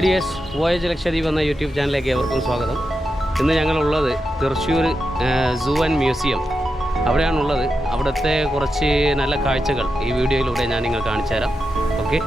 ഹാരിയസ് voyage Lakshadweep എന്ന YouTube ചാനലിലേക്ക് ഏവർക്കും സ്വാഗതം. ഇന്ന് ഞങ്ങളുള്ളത് തൃശ്ശൂർ സൂ ആൻഡ് മ്യൂസിയം അവിടെയാണുള്ളത്. അവിടുത്തെ കുറച്ച് നല്ല കാഴ്ചകൾ ഈ വീഡിയോയിലൂടെ ഞാൻ നിങ്ങൾ കാണിച്ചു തരാം. ഓക്കെ.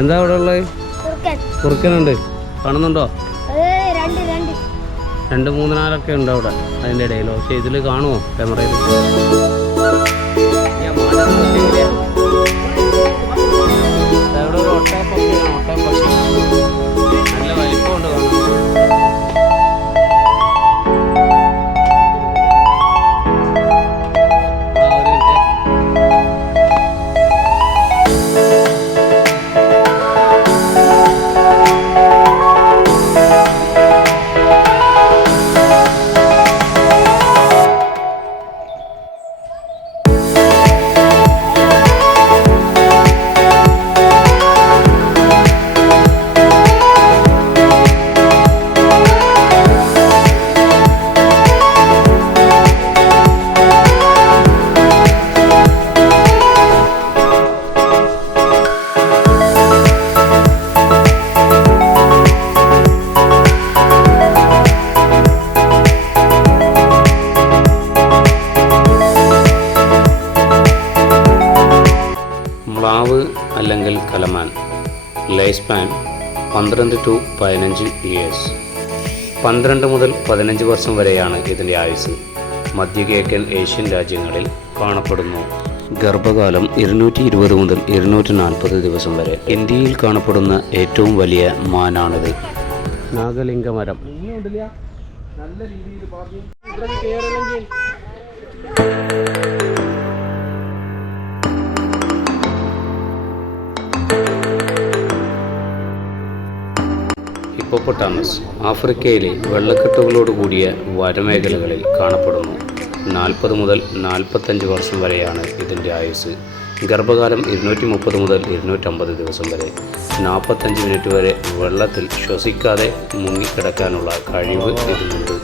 എന്താ അവിടെ ഉള്ളത്? കുറുക്കനുണ്ട്. കാണുന്നുണ്ടോ? 2, 3, 4 ഉണ്ട് അവിടെ അതിൻ്റെ ഇടയിൽ. പക്ഷെ ഇതിൽ കാണുമോ ക്യാമറയിൽ? അവിടെ ഒരു ഒട്ടകപ്പക്ഷിയാണ്. ഒട്ടകപ്പക്ഷി നല്ല വലിപ്പമുണ്ട് കാണാൻ. മ്ലാവ് അല്ലെങ്കിൽ കലമാൻ. Life span 12 to 15 years. 12 മുതൽ 15 വർഷം വരെയാണ് ഇതിൻ്റെ ആയുസ്. മധ്യകിഴക്കൻ ഏഷ്യൻ രാജ്യങ്ങളിൽ കാണപ്പെടുന്നു. ഗർഭകാലം 220 മുതൽ 240 ദിവസം വരെ. ഇന്ത്യയിൽ കാണപ്പെടുന്ന ഏറ്റവും വലിയ മാനാണിത്. നാഗലിംഗ മരം. ഹിപ്പോപ്പൊട്ടാമസ് ആഫ്രിക്കയിലെ വെള്ളക്കെട്ടുകളോട് കൂടിയ വനമേഖലകളിൽ കാണപ്പെടുന്നു. 40 മുതൽ 45 വർഷം വരെയാണ് ഇതിൻ്റെ ആയുസ്. ഗർഭകാലം 230 മുതൽ 250 ദിവസം വരെ. 45 മിനിറ്റ് വരെ വെള്ളത്തിൽ ശ്വസിക്കാതെ മുങ്ങിക്കിടക്കാനുള്ള കഴിവ് ഇതിനുണ്ട്.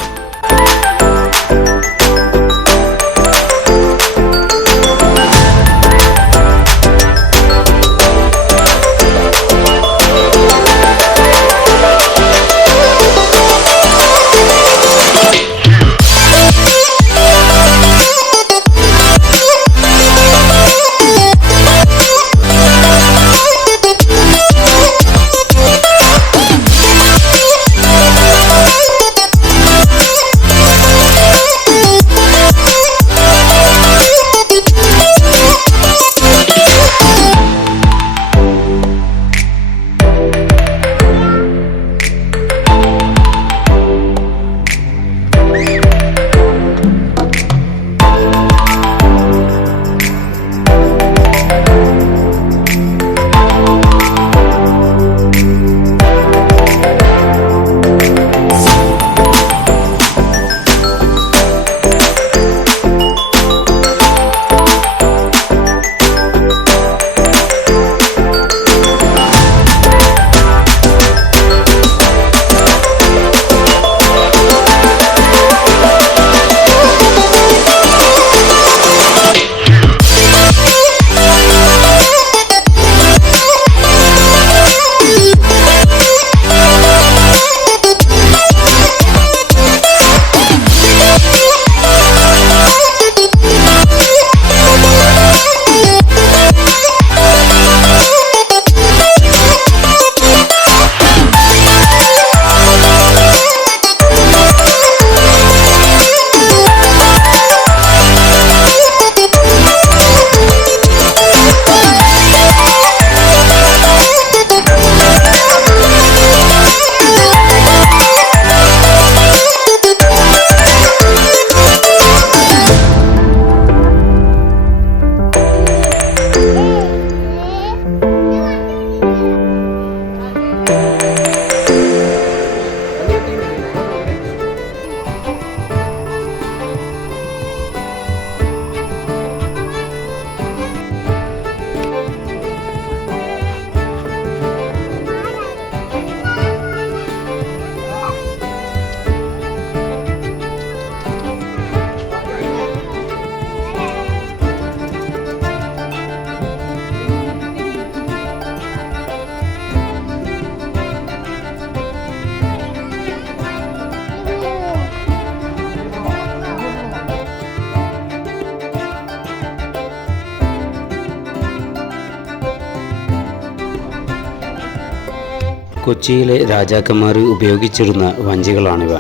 കൊച്ചിയിലെ രാജാക്കന്മാർ ഉപയോഗിച്ചിരുന്ന വഞ്ചികളാണിവ.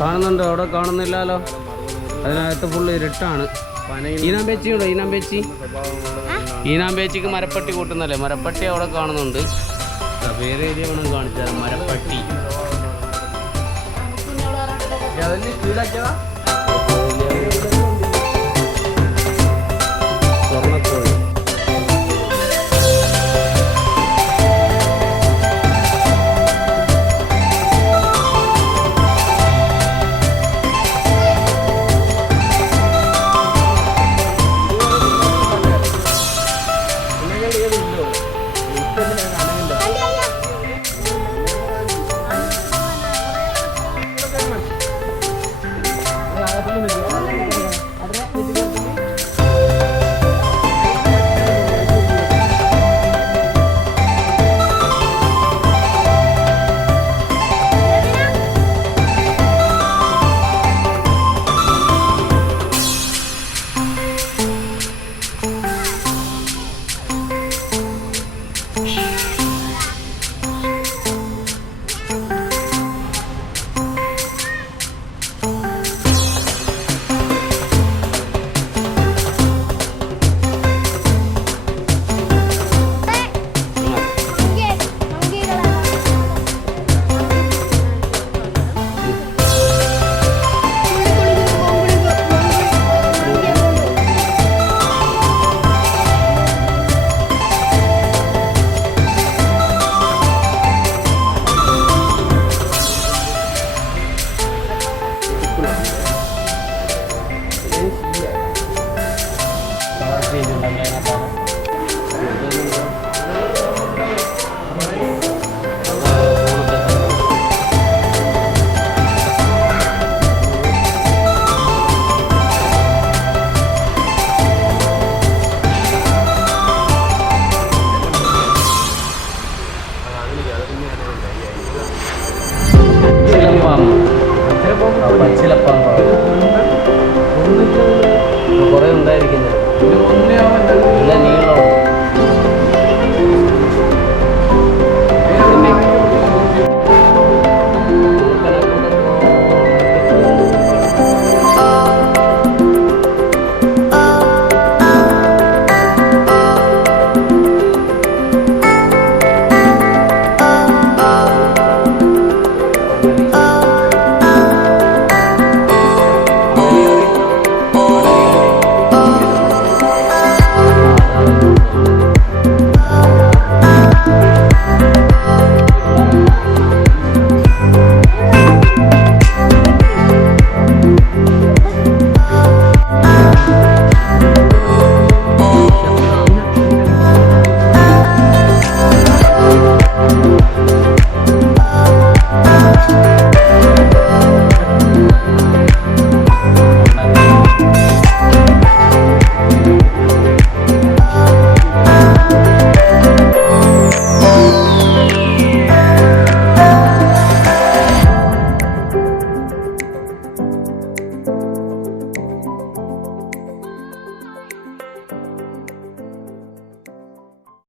കാണുന്നുണ്ടോ? അവിടെ കാണുന്നില്ലല്ലോ, അതിനകത്ത് ഫുള്ള് ഇരുട്ടാണ്. ഈനാമ്പേച്ചി ഉണ്ടോ? ഈനാമ്പേച്ചിക്ക് മരപ്പട്ടി കൂട്ടുന്നല്ലേ? മരപ്പട്ടി അവിടെ കാണുന്നുണ്ട്. വേറെ ഏരിയ വേണം കാണിച്ചാൽ മരപ്പട്ടി. സ്വർണ്ണക്കോഴി.